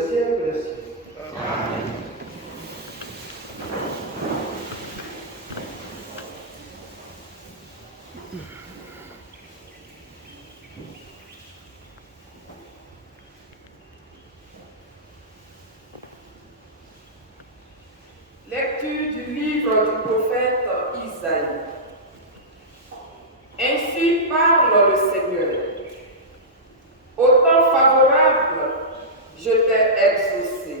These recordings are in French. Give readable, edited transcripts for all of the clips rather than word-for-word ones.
des siècles des siècles. Amen. Lecture du livre du prophète Isaïe. Ainsi parle le Seigneur. Au temps favorable, je t'ai exaucé.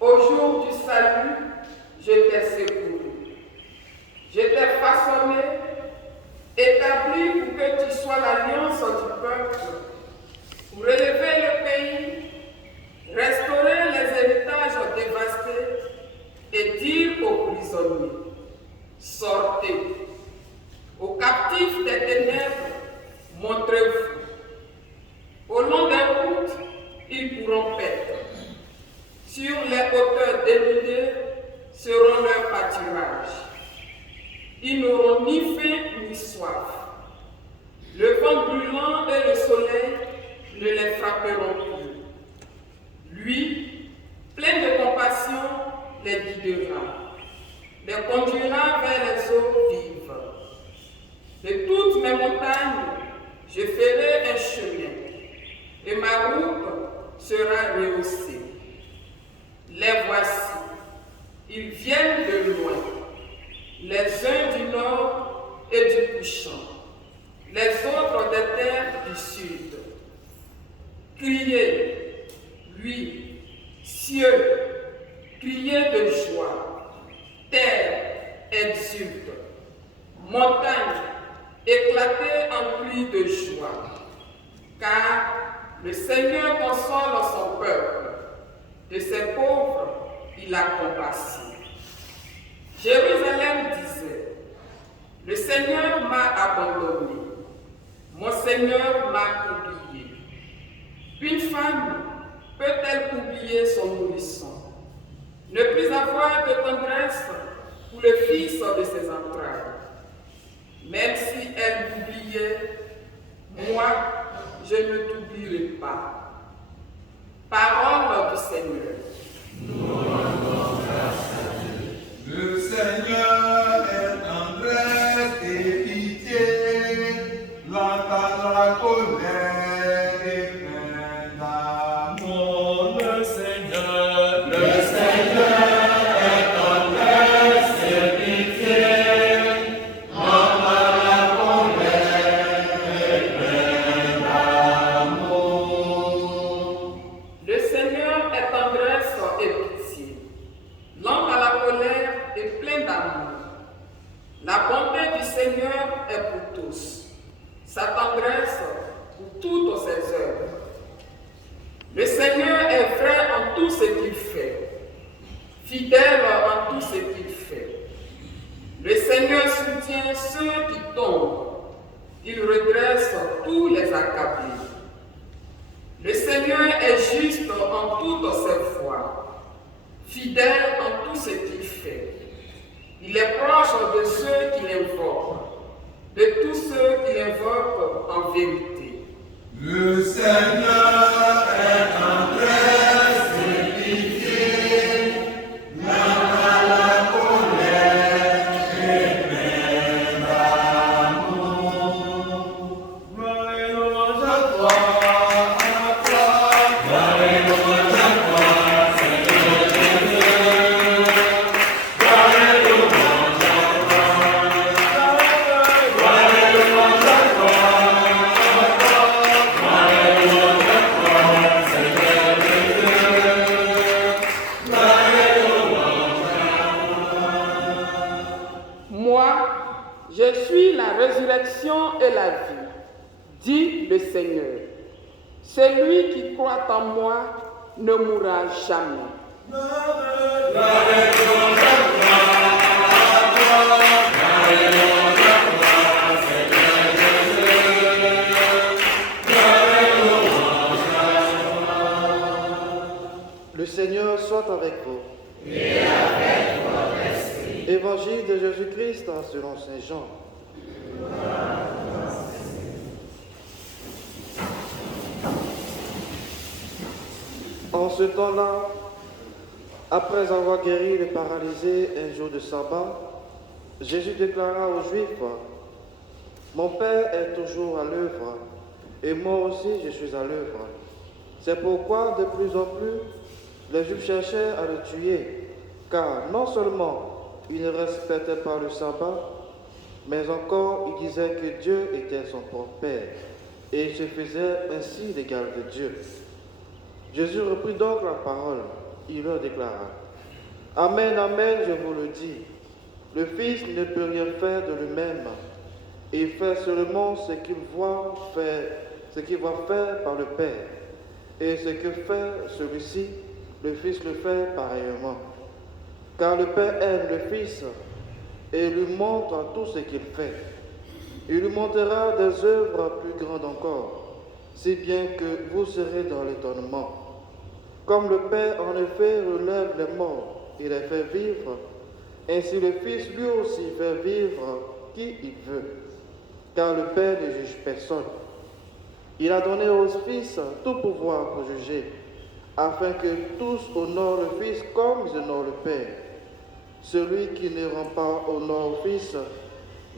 Au jour du salut, je t'ai secouru. Je t'ai façonné, établi pour que tu sois l'alliance du peuple, pour relever le pays, restaurer les héritages dévastés et dire aux prisonniers, sortez. Aux captifs des ténèbres, montrez-vous. Au long des routes, ils pourront paître. Sur les hauteurs dénudées seront leurs pâturages. Ils n'auront ni faim ni soif. Le vent brûlant et le soleil ne les frapperont plus. Lui, plein de compassion, les guidera. Les conduira vers les eaux vives. De toutes mes montagnes, je ferai un chemin, et ma route sera rehaussée. Les voici, ils viennent de loin, les uns du nord et du couchant, les autres des terres du sud. Criez, lui, cieux, criez de joie, terre exulte, montagne, éclatez en cris de joie, car le Seigneur console son peuple, de ses pauvres il a compassion. Jérusalem disait, le Seigneur m'a abandonné, mon Seigneur m'a oublié. Une femme peut-elle oublier son nourrisson, ne plus avoir de tendresse pour le fils de ses entrailles? Même si elle m'oubliait, moi, je ne t'oublierai pas. Parole du Seigneur. Nous rendons grâce à Dieu. Le Seigneur est tendresse et pitié, lent à la colère et plein d'amour. Le Seigneur est tendresse et pitié. La bonté du Seigneur est pour tous, sa tendresse pour toutes ses œuvres. Le Seigneur est vrai en tout ce qu'il fait, fidèle en tout ce qu'il fait. Le Seigneur soutient ceux qui tombent, il redresse tous les accablés. Le Seigneur est juste en toutes ses voies, fidèle en tout ce qu'il fait. Il est proche de ceux qui l'invoquent, de tous ceux qui l'invoquent en vérité. Le Seigneur est tendresse et pitié, lent à la colère et plein d'amour. Gloire et louange à toi, Gloire et louange à toi, Seigneur Jésus. Gloire et louange à toi. Gloire et louange à toi. Gloire et louange à toi, Seigneur Jésus. Gloire et louange à toi. Moi, je suis la résurrection et la vie, dit le Seigneur. Celui qui croit en moi ne mourra jamais. Gloire et louange à toi. Gloire et louange à toi, Seigneur Jésus. Gloire et louange à toi. Le Seigneur soit avec vous. Et avec votre esprit. Évangile de Jésus-Christ selon Saint Jean. En En ce temps-là, après avoir guéri le paralysé un jour de sabbat, Jésus déclara aux Juifs, « Mon Père est toujours à l'œuvre, et moi aussi je suis à l'œuvre. » C'est pourquoi de plus en plus, les Juifs cherchaient à le tuer, car non seulement il ne respectait pas le sabbat, mais encore il disait que Dieu était son propre Père, et il se faisait ainsi l'égal de Dieu. Jésus reprit donc la parole, il leur déclara, « Amen, amen, je vous le dis, le Fils ne peut rien faire de lui-même, il fait seulement ce qu'il voit faire par le Père, et ce que fait celui-ci, le Fils le fait pareillement. Car le Père aime le Fils et lui montre tout ce qu'il fait. Il lui montrera des œuvres plus grandes encore, si bien que vous serez dans l'étonnement. Comme le Père en effet relève les morts et les fait vivre, ainsi le Fils lui aussi fait vivre qui il veut, car le Père ne juge personne. Il a donné au Fils tout pouvoir pour juger, afin que tous honorent le Fils comme ils honorent le Père. Celui qui ne rend pas honneur au Fils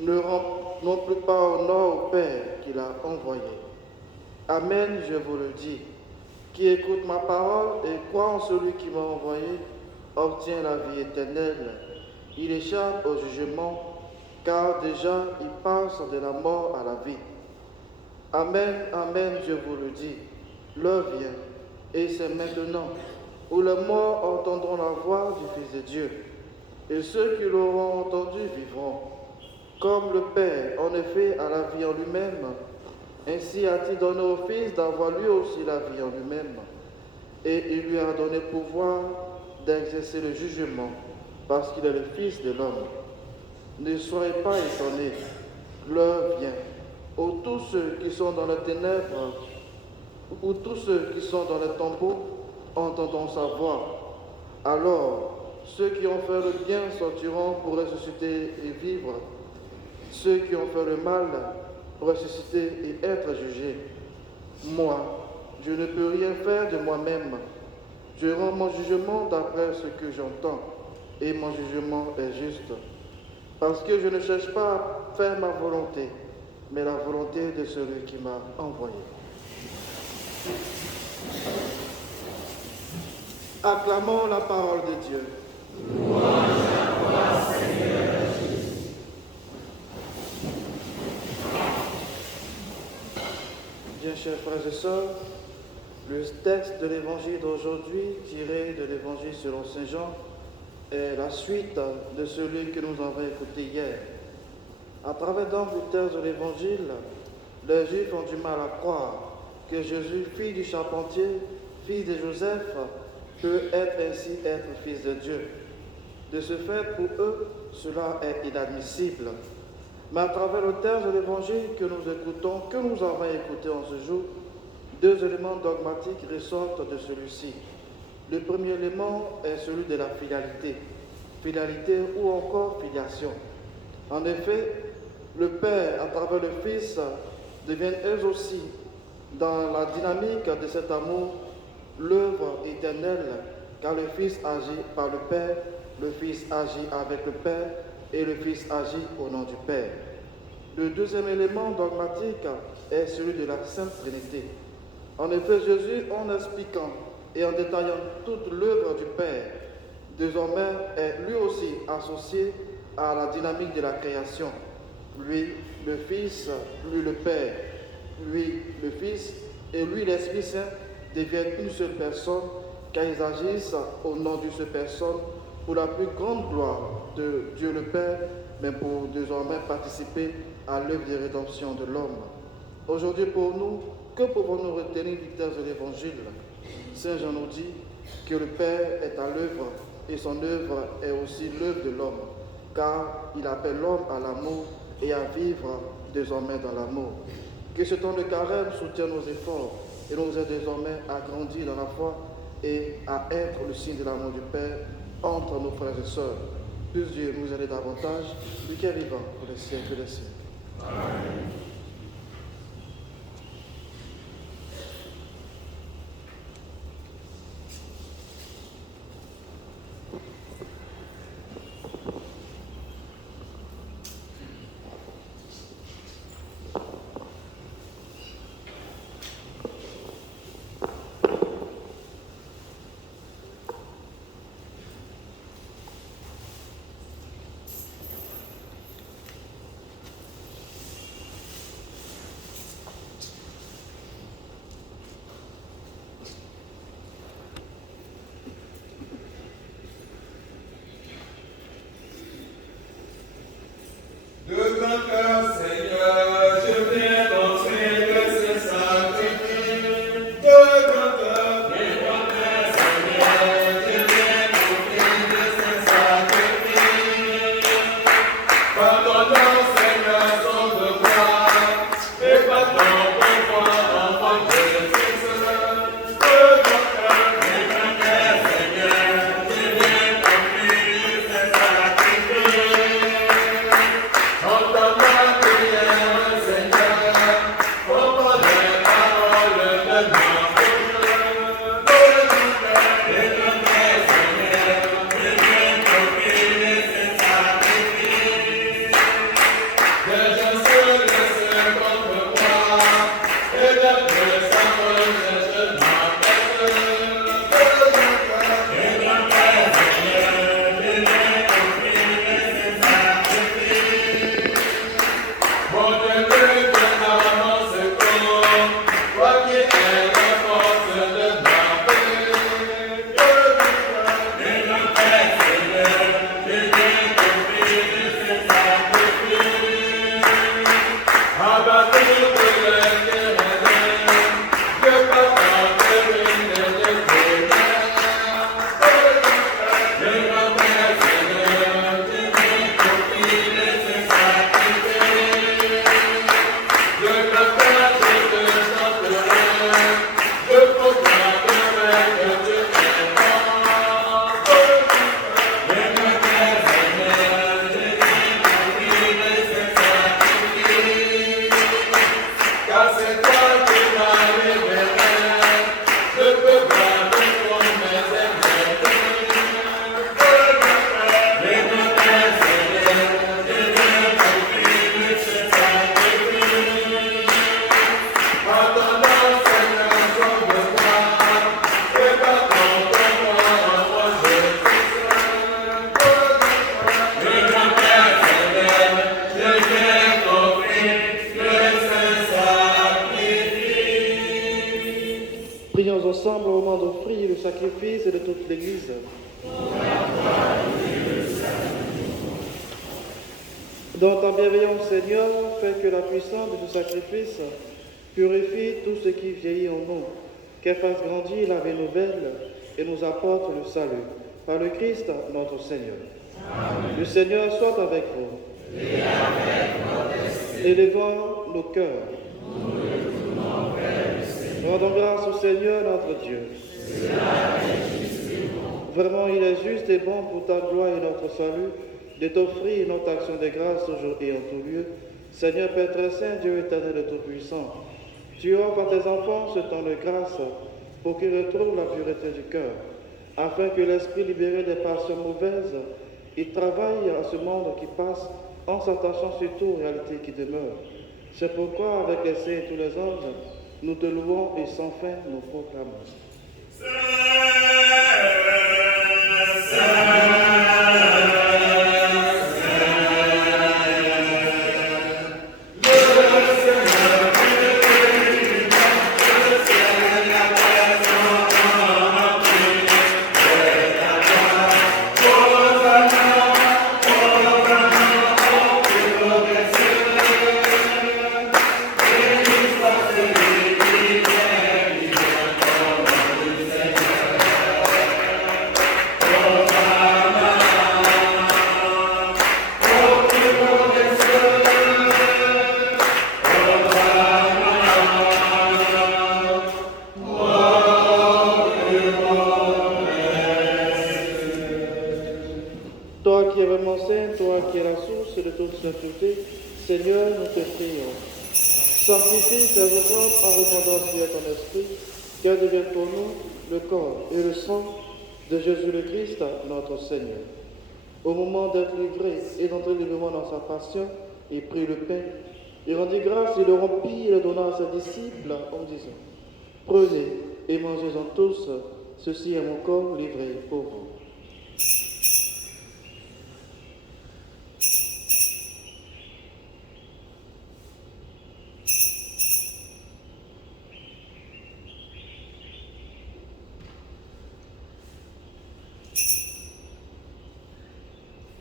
ne rend non plus pas honneur au Père qui l'a envoyé. Amen, je vous le dis. Qui écoute ma parole et croit en celui qui m'a envoyé obtient la vie éternelle. Il échappe au jugement, car déjà il passe de la mort à la vie. Amen, amen, je vous le dis. L'heure vient, et c'est maintenant, où les morts entendront la voix du Fils de Dieu, et ceux qui l'auront entendu vivront. Comme le Père, en effet, a la vie en lui-même, ainsi a-t-il donné au Fils d'avoir lui aussi la vie en lui-même. Et il lui a donné pouvoir d'exercer le jugement, parce qu'il est le Fils de l'homme. Ne soyez pas étonnés, l'heure vient, où tous ceux qui sont dans les ténèbres, où tous ceux qui sont dans les tombeaux entendront sa voix. Alors, ceux qui ont fait le bien sortiront pour ressusciter et vivre. Ceux qui ont fait le mal, ressusciter et être jugés. Moi, je ne peux rien faire de moi-même. Je rends mon jugement d'après ce que j'entends, et mon jugement est juste. Parce que je ne cherche pas à faire ma volonté, mais la volonté de celui qui m'a envoyé. Acclamons la parole de Dieu. Louange à toi, Seigneur Jésus. Bien, chers frères et sœurs, le texte de l'évangile d'aujourd'hui, tiré de l'évangile selon Saint Jean, est la suite de celui que nous avons écouté hier. À travers donc le texte de l'évangile, les Juifs ont du mal à croire que Jésus, fils du charpentier, fils de Joseph, peut ainsi être fils de Dieu. De ce fait, pour eux, cela est inadmissible. Mais à travers le texte de l'évangile que nous écoutons, que nous avons écouté en ce jour, deux éléments dogmatiques ressortent de celui-ci. Le premier élément est celui de la filialité. Filialité ou encore filiation. En effet, le Père, à travers le Fils, deviennent eux aussi, dans la dynamique de cet amour, l'œuvre éternelle, car le Fils agit par le Père, le Fils agit avec le Père et le Fils agit au nom du Père. Le deuxième élément dogmatique est celui de la Sainte Trinité. En effet, Jésus, en expliquant et en détaillant toute l'œuvre du Père, désormais est lui aussi associé à la dynamique de la création. Lui, le Fils, lui, le Père, lui, le Fils et lui, l'Esprit Saint deviennent une seule personne, car ils agissent au nom d'une seule personne pour la plus grande gloire de Dieu le Père, mais pour désormais participer à l'œuvre de rédemption de l'homme. Aujourd'hui pour nous, que pouvons-nous retenir du texte de l'Évangile? Saint Jean nous dit que le Père est à l'œuvre et son œuvre est aussi l'œuvre de l'homme, car il appelle l'homme à l'amour et à vivre désormais dans l'amour. Que ce temps de carême soutienne nos efforts et nous aide désormais à grandir dans la foi et à être le signe de l'amour du Père entre nos frères et sœurs. Puisse Dieu nous aider davantage, lui qui est vivant pour les siècles des siècles. Amen. Fils et de toute l'Église. Dans ta bienveillance, Seigneur, fais que la puissance de ce sacrifice purifie tout ce qui vieillit en nous, qu'elle fasse grandir la vie nouvelle et nous apporte le salut. Par le Christ, notre Seigneur. Amen. Le Seigneur soit avec vous. Et avec votre esprit. Élevons nos cœurs. Rendons grâce au Seigneur, notre Dieu. Vraiment, il est juste et bon pour ta gloire et notre salut de t'offrir notre action de grâce toujours et en tout lieu. Seigneur Père très saint, Dieu éternel et tout-puissant, tu offres à tes enfants ce temps de grâce pour qu'ils retrouvent la pureté du cœur, afin que l'esprit libéré des passions mauvaises, il travaille à ce monde qui passe en s'attachant surtout aux réalités qui demeurent. C'est pourquoi, avec les saints et tous les anges, nous te louons et sans fin nous proclamons. Seigneur, nous te prions. Sanctifie ces offrandes en répandant sur ton esprit, qu'elles deviennent pour nous le corps et le sang de Jésus le Christ, notre Seigneur. Au moment d'être livré et d'entrer librement dans sa passion, il prit le pain, il rendit grâce, il le rompit et le donna à ses disciples en disant: Prenez et mangez-en tous, ceci est mon corps livré pour vous.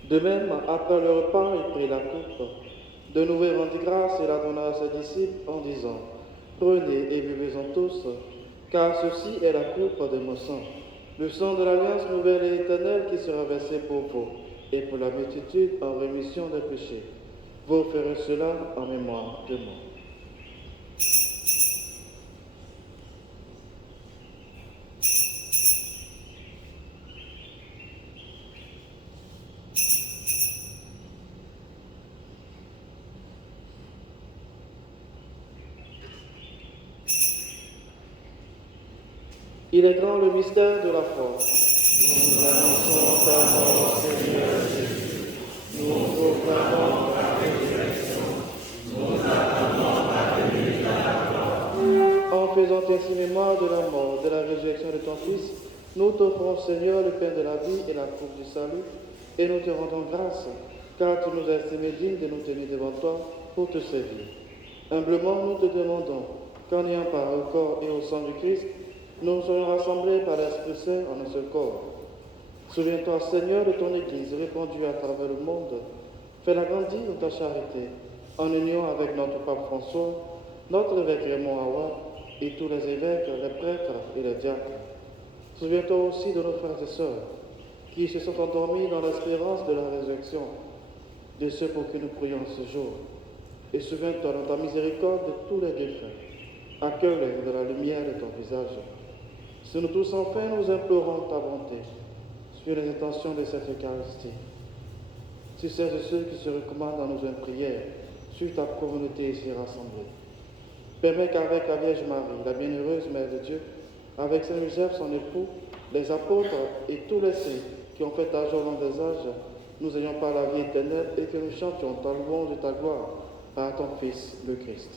De même, après le repas, il prit la coupe. De nouveau, il rendit grâce et la donna à ses disciples en disant: Prenez et buvez-en tous, car ceci est la coupe de mon sang, le sang de l'alliance nouvelle et éternelle qui sera versé pour vous et pour la multitude en rémission des péchés. Vous ferez cela en mémoire de moi. Il est grand le mystère de la foi. Nous annonçons ta mort, Seigneur Jésus. Nous proclamons ta résurrection. Nous attendons ta venue dans la gloire. En faisant ainsi mémoire de la mort, de la résurrection de ton Fils, nous t'offrons, Seigneur, le pain de la vie et la coupe du salut, et nous te rendons grâce, car tu nous as estimés dignes de nous tenir devant toi pour te servir. Humblement, nous te demandons qu'en ayant part au corps et au sang du Christ, nous soyons rassemblés par l'Esprit Saint en un seul corps. Souviens-toi, Seigneur, de ton Église répandue à travers le monde. Fais-la grandir dans ta charité, en union avec notre pape François, notre évêque Raymond Awa et tous les évêques, les prêtres et les diacres. Souviens-toi aussi de nos frères et sœurs qui se sont endormis dans l'espérance de la résurrection, de ceux pour qui nous prions ce jour. Et souviens-toi dans ta miséricorde de tous les défunts. Accueille-les de la lumière de ton visage. Si nous tous enfin nous implorons ta bonté sur les intentions de cette Eucharistie, sur celles et ceux qui se recommandent dans nos prières, sur ta communauté ici rassemblée, permets qu'avec la Vierge Marie, la bienheureuse Mère de Dieu, avec Saint Joseph, son époux, les apôtres et tous les saints qui ont fait âge au long des âges, nous ayons par la vie éternelle et que nous chantions ta louange et ta gloire par ton Fils, le Christ.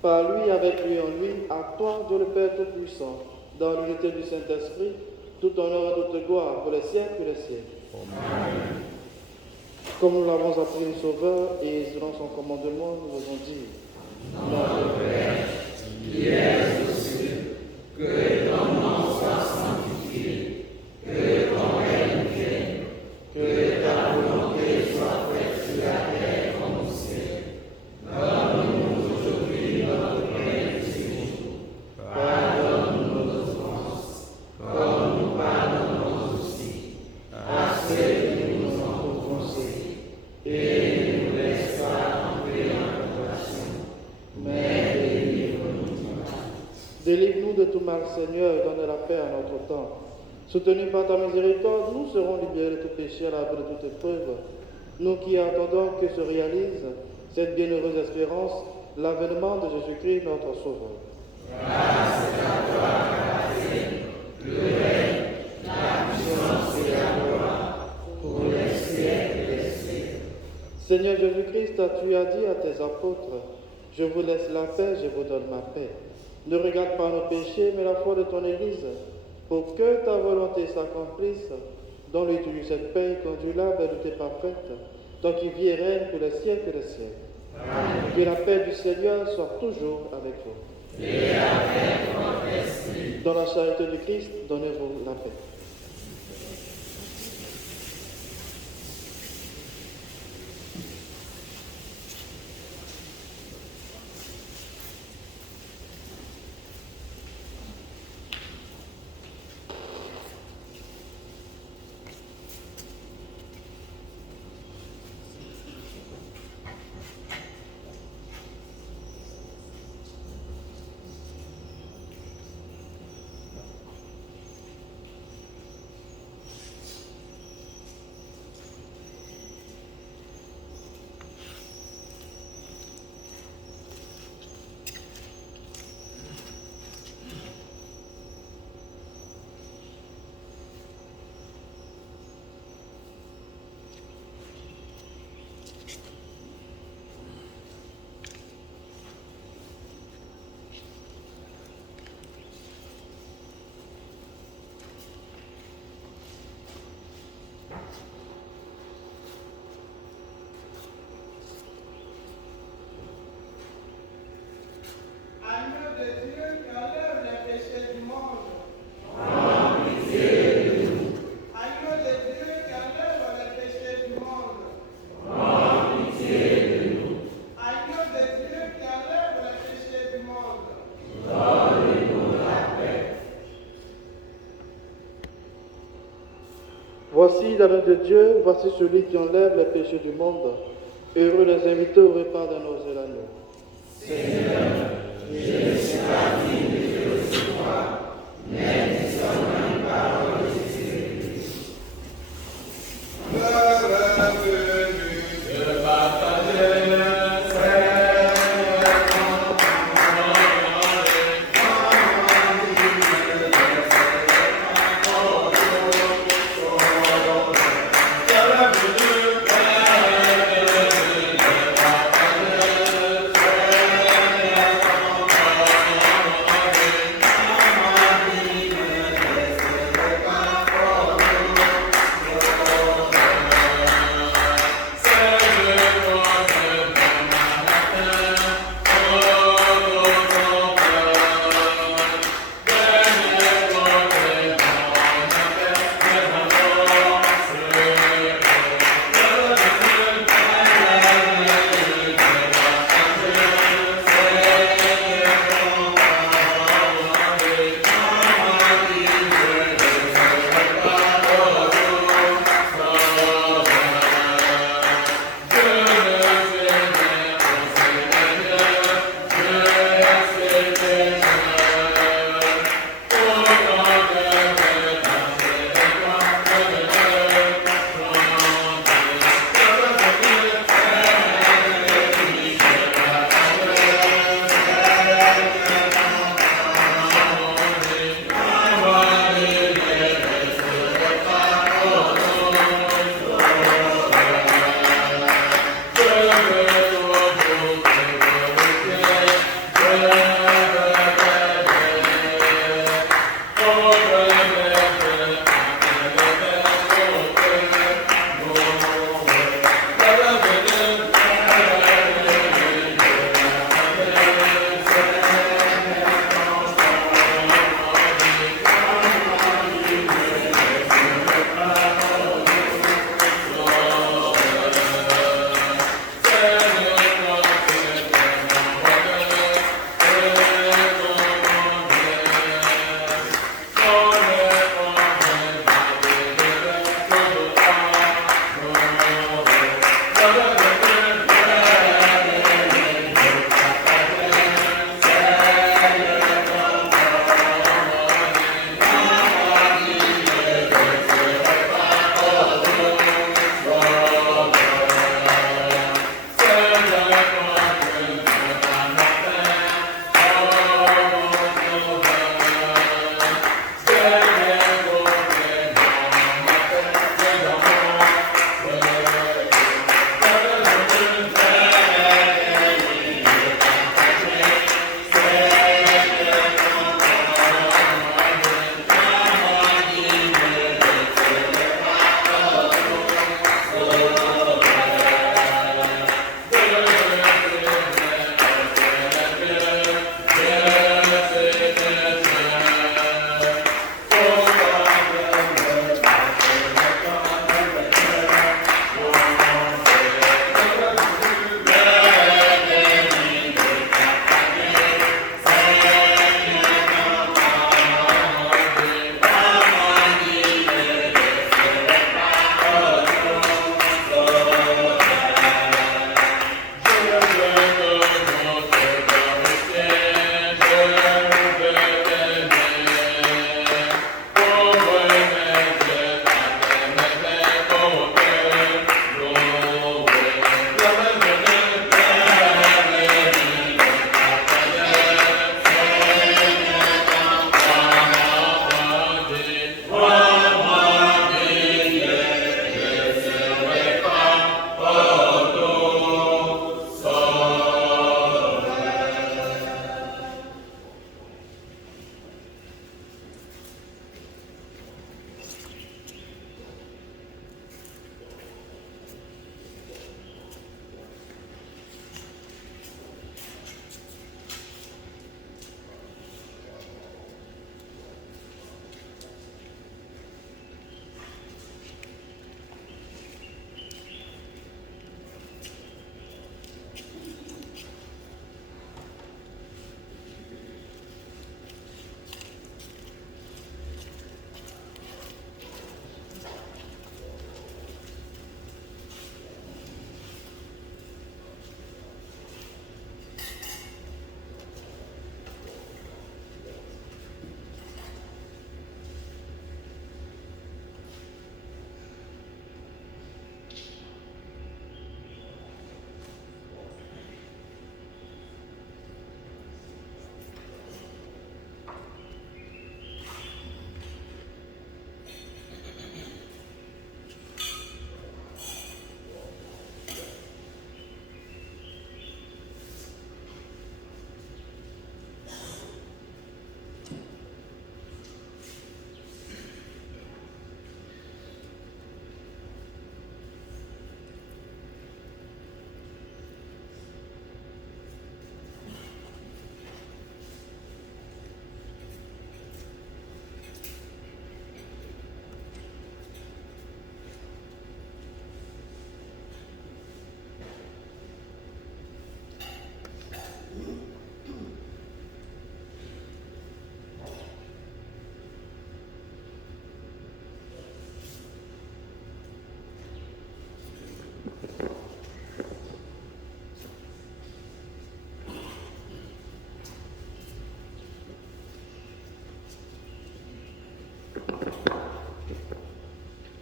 Par lui, avec lui, en lui, à toi, Dieu le Père Tout-Puissant, dans l'unité du Saint-Esprit, tout honneur et toute gloire pour les siècles et les siècles. Amen. Comme nous l'avons appris le Sauveur et selon son commandement, nous osons dire: Notre Père, qui es aux cieux, Délivre-nous de tout mal, Seigneur, et donne la paix à notre temps. Soutenus par ta miséricorde, nous serons libérés de tout péché à l'abri de toute épreuve. Nous qui attendons que se réalise cette bienheureuse espérance, l'avènement de Jésus-Christ, notre Sauveur. Grâce à toi, le règne, la puissance et la gloire, pour les siècles des siècles. Seigneur Jésus-Christ, tu as dit à tes apôtres, je vous laisse la paix, je vous donne ma paix. Ne regarde pas nos péchés, mais la foi de ton Église, pour que ta volonté s'accomplisse. Donne-lui toujours cette paix, conduis-la vers l'unité parfaite, toi qui vis et règne pour les siècles des siècles. Amen. Que la paix du Seigneur soit toujours avec vous. Et avec votre esprit. Dans la charité du Christ, donnez-vous la paix. Agneau de Dieu qui enlève les péchés du monde. Agneau de Dieu qui enlève les péchés du monde. Agneau de Dieu qui enlève les péchés du monde. Donne-nous la paix. Voici l'agneau de Dieu, voici celui qui enlève les péchés du monde. Heureux les invités au repas de nos l'agneau. Seigneur, je ne suis pas digne de te recevoir, mais dis seulement une parole de Jésus. L'heure est venue de partager,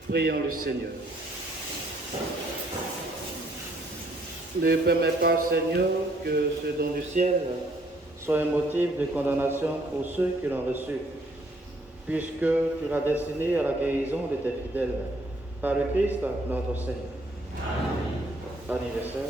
Prions le Seigneur. Ne permets pas, Seigneur, que ce don du ciel soit un motif de condamnation pour ceux qui l'ont reçu, puisque tu l'as destiné à la guérison de tes fidèles, par le Christ notre Seigneur. Amen. Anniversaire.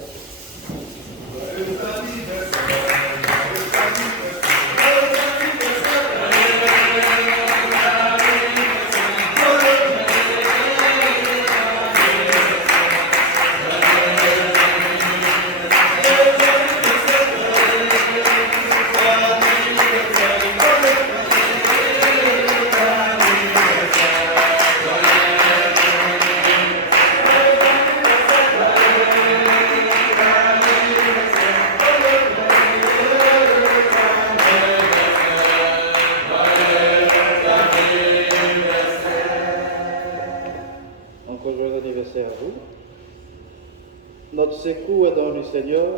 Notre secours est dans le Seigneur.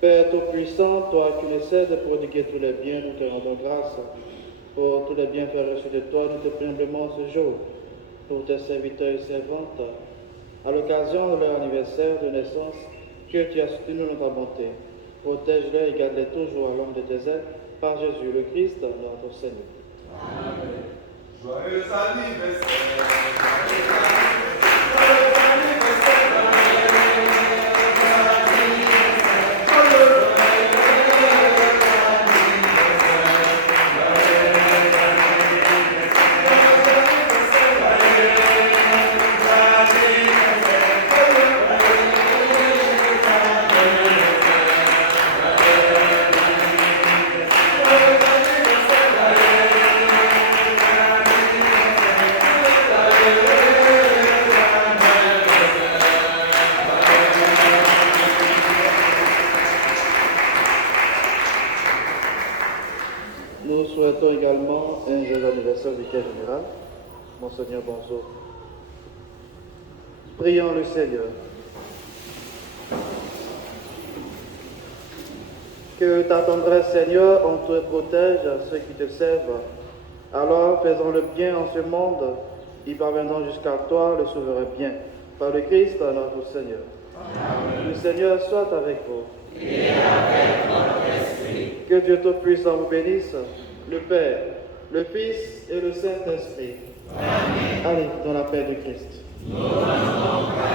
Père Tout-Puissant, toi qui ne cesses de prodiguer tous les biens, nous te rendons grâce pour tous les bienfaits reçus de toi. Nous te prions humblement ce jour pour tes serviteurs et servantes, à l'occasion de leur anniversaire de naissance, que tu as soutenu notre bonté. Protège-les et garde-les toujours à l'ombre de tes ailes, par Jésus le Christ, notre Seigneur. Amen. Joyeux anniversaire. Nous souhaitons également un joyeux anniversaire au vicaire général, Monseigneur Bonzo. Prions le Seigneur. Que ta tendresse, Seigneur, en te protège ceux qui te servent. Alors, faisons le bien en ce monde, y parvenons jusqu'à toi, le souverain bien, par le Christ, notre Seigneur. Amen. Le Seigneur soit avec vous. Et avec votre esprit. Que Dieu Tout-Puissant vous bénisse, le Père, le Fils et le Saint-Esprit. Amen. Allez, dans la paix de Christ. Nous rendons grâce.